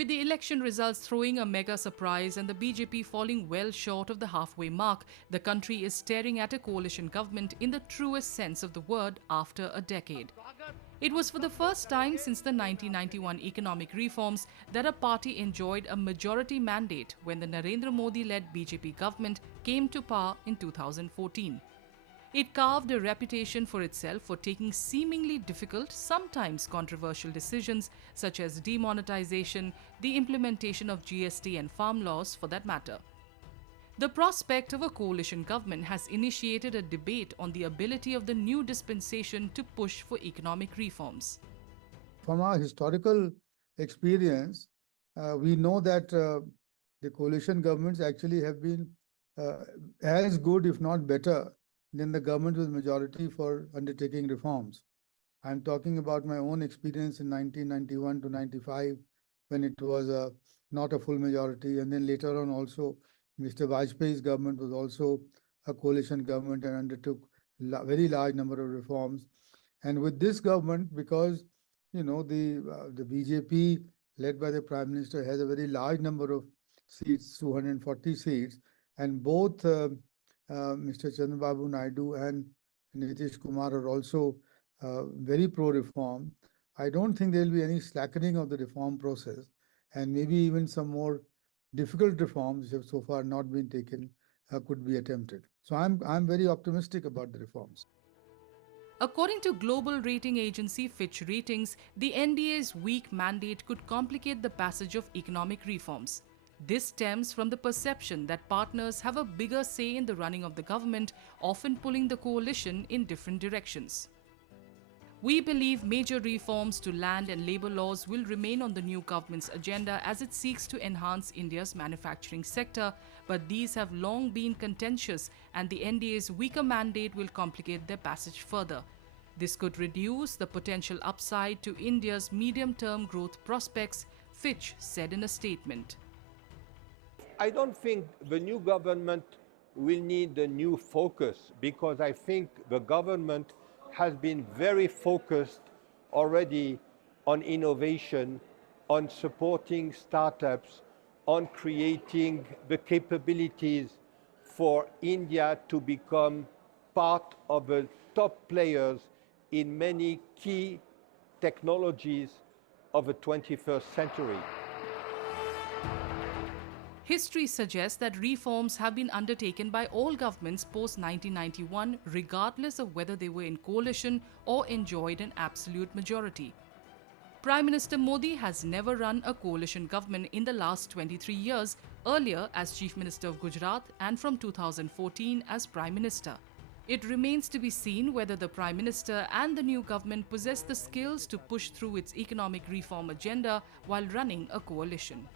With the election results throwing a mega surprise and the BJP falling well short of the halfway mark, the country is staring at a coalition government in the truest sense of the word after a decade. It was for the first time since the 1991 economic reforms that a party enjoyed a majority mandate when the Narendra Modi-led BJP government came to power in 2014. It carved a reputation for itself for taking seemingly difficult, sometimes controversial decisions such as demonetisation, the implementation of GST and farm laws for that matter. The prospect of a coalition government has initiated a debate on the ability of the new dispensation to push for economic reforms. From our historical experience, we know that the coalition governments actually have been as good, if not better, than the government with majority for undertaking reforms. I'm talking about my own experience in 1991 to 95, when it was not a full majority, and then later on also Mr. Vajpayee's government was also a coalition government and undertook very large number of reforms. And with this government, because the BJP led by the Prime Minister has a very large number of seats, 240 seats, and both Mr. Chandrababu Naidu and Nitish Kumar are also very pro-reform. I don't think there will be any slackening of the reform process, and maybe even some more difficult reforms which have so far not been taken could be attempted. So I'm very optimistic about the reforms. According to global rating agency Fitch Ratings, the NDA's weak mandate could complicate the passage of economic reforms. This stems from the perception that partners have a bigger say in the running of the government, often pulling the coalition in different directions. We believe major reforms to land and labour laws will remain on the new government's agenda as it seeks to enhance India's manufacturing sector, but these have long been contentious and the NDA's weaker mandate will complicate their passage further. This could reduce the potential upside to India's medium-term growth prospects, Fitch said in a statement. I don't think the new government will need a new focus, because I think the government has been very focused already on innovation, on supporting startups, on creating the capabilities for India to become part of the top players in many key technologies of the 21st century. History suggests that reforms have been undertaken by all governments post-1991, regardless of whether they were in coalition or enjoyed an absolute majority. Prime Minister Modi has never run a coalition government in the last 23 years, earlier as Chief Minister of Gujarat and from 2014 as Prime Minister. It remains to be seen whether the Prime Minister and the new government possess the skills to push through its economic reform agenda while running a coalition.